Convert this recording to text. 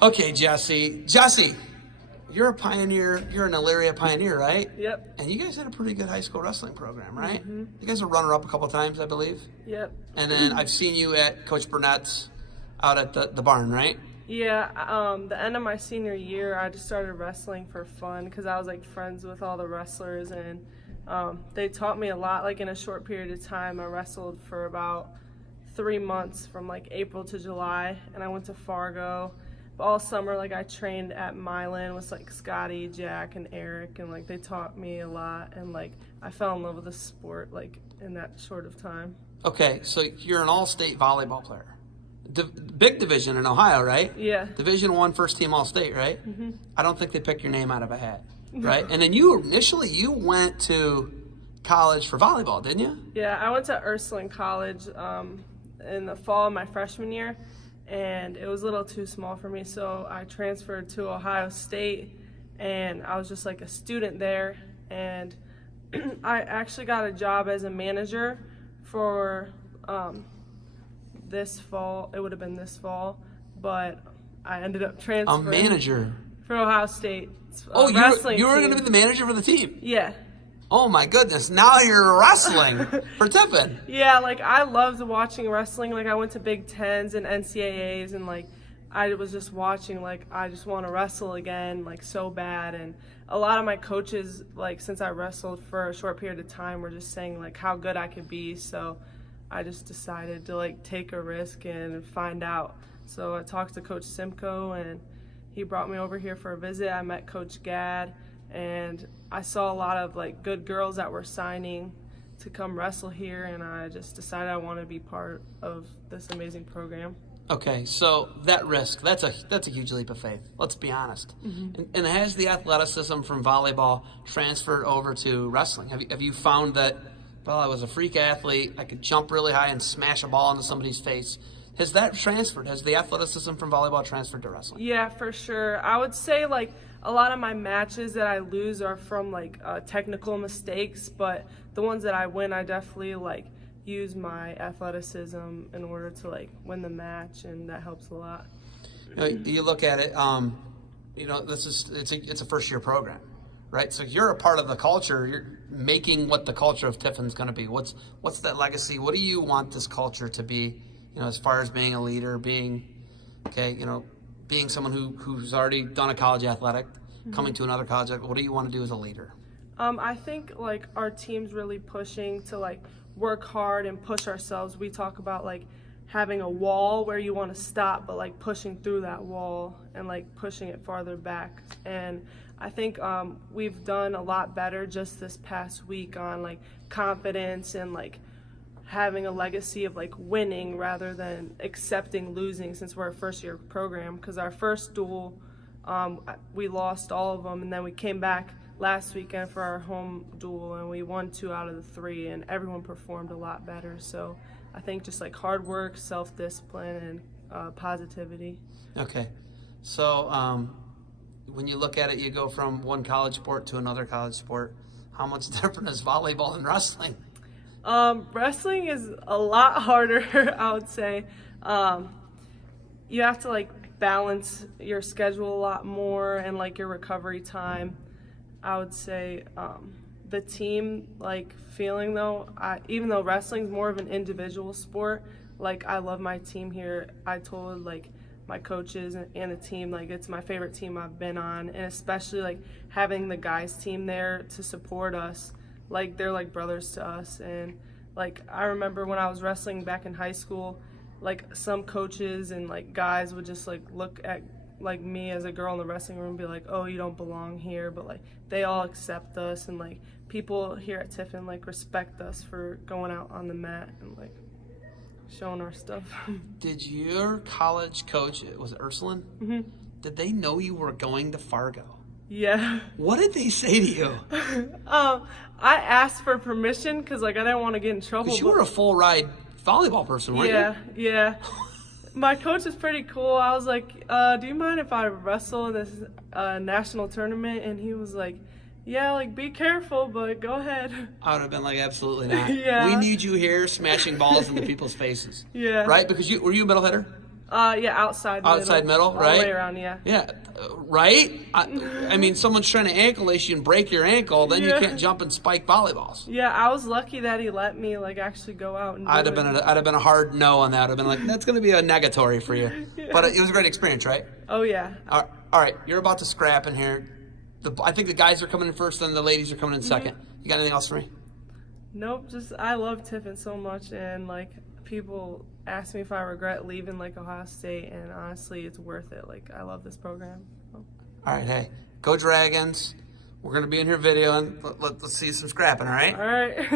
Okay, Jessie. Jessie, you're a pioneer. You're an Elyria pioneer, right? Yep. And you guys had a pretty good high school wrestling program, right? Mm-hmm. You guys were runner-up a couple of times, I believe. Yep. And then I've seen you at Coach Burnett's out at the barn, right? Yeah. The end of my senior year, I just started wrestling for fun because I was like friends with all the wrestlers, and they taught me a lot. Like in a short period of time, I wrestled for about 3 months from like April to July, and I went to Fargo. But all summer, like I trained at Milan with like Scotty, Jack, and Eric, and like they taught me a lot, and like I fell in love with the sport like in that short of time. Okay, so you're an all-state volleyball player. Big division in Ohio, right? Yeah. Division I, first team all-state, right? Mm-hmm. I don't think they pick your name out of a hat, right? And then you went to college for volleyball, didn't you? Yeah, I went to Ursuline College in the fall of my freshman year, and it was a little too small for me, so I transferred to Ohio State, and I was just like a student there, and I actually got a job as a manager for this fall. It would have been this fall, but I ended up transferring. A manager? For Ohio State. Oh, you were going to team. be the manager for the team? Yeah. Oh my goodness, now you're wrestling for Tiffin. Yeah, like I loved watching wrestling. Like I went to Big Tens and NCAAs, and like I was just watching, like I just want to wrestle again, like so bad. And a lot of my coaches, like since I wrestled for a short period of time, were just saying like how good I could be. So I just decided to like take a risk and find out. So I talked to Coach Simcoe, and he brought me over here for a visit. I met Coach Gadd, and I saw a lot of like good girls that were signing to come wrestle here, and I just decided I want to be part of this amazing program. Okay, so that risk, that's a huge leap of faith. Let's be honest. Mm-hmm. And has the athleticism from volleyball transferred over to wrestling? Have you found that, well, I was a freak athlete, I could jump really high and smash a ball into somebody's face? Has that transferred? Has the athleticism from volleyball transferred to wrestling? Yeah, for sure. I would say like a lot of my matches that I lose are from like technical mistakes, but the ones that I win, I definitely like use my athleticism in order to like win the match, and that helps a lot. You look at it, it's a first year program, right? So you're a part of the culture. You're making what the culture of Tiffin's going to be. What's that legacy? What do you want this culture to be? As far as being a leader, being someone who's already done a college athletic, coming to another college, what do you want to do as a leader? I think like our team's really pushing to like work hard and push ourselves. We talk about like having a wall where you want to stop, but like pushing through that wall and like pushing it farther back. And I think we've done a lot better just this past week on like confidence and like having a legacy of like winning rather than accepting losing, since we're a first year program. Because our first duel, we lost all of them, and then we came back last weekend for our home duel and we won 2 out of the 3, and everyone performed a lot better. So I think just like hard work, self-discipline, and positivity. Okay, so when you look at it, you go from one college sport to another college sport. How much different is volleyball and wrestling? Wrestling is a lot harder, I would say. You have to like balance your schedule a lot more and like your recovery time. I would say the team like feeling though, even though wrestling's more of an individual sport, like I love my team here. I told like my coaches and the team like it's my favorite team I've been on, and especially like having the guys team there to support us. Like they're like brothers to us. And like I remember when I was wrestling back in high school, like some coaches and like guys would just like look at like me as a girl in the wrestling room and be like, oh, you don't belong here, but like they all accept us, and like people here at Tiffin like respect us for going out on the mat and like showing our stuff. Did your college coach, was it Ursuline? Mm-hmm. Did they know you were going to Fargo? Yeah. What did they say to you? I asked for permission because like I didn't want to get in trouble. Because you were a full ride volleyball person, weren't you? Yeah. My coach is pretty cool. I was like, do you mind if I wrestle in this national tournament? And he was like, yeah, like be careful, but go ahead. I would have been like, absolutely not. Yeah. We need you here smashing balls into people's faces. Yeah. Right? Because were you a middle hitter? Yeah, outside middle, middle, right? All the way around, yeah. Yeah, right? I mean, someone's trying to ankle lace you and break your ankle, then you Yeah. can't jump and spike volleyballs. Yeah, I was lucky that he let me like actually go out and do I'd it. have been a hard no on that. I'd have been like, that's going to be a negatory for you. Yeah. But it was a great experience, right? Oh yeah. All right, you're about to scrap in here. I think the guys are coming in first, and the ladies are coming in second. You got anything else for me? Nope, just I love Tiffin so much, and like people ask me if I regret leaving like Ohio State, and honestly, it's worth it. Like I love this program. So. All right, hey, go Dragons. We're going to be in here videoing. Let's see some scrapping, all right? All right.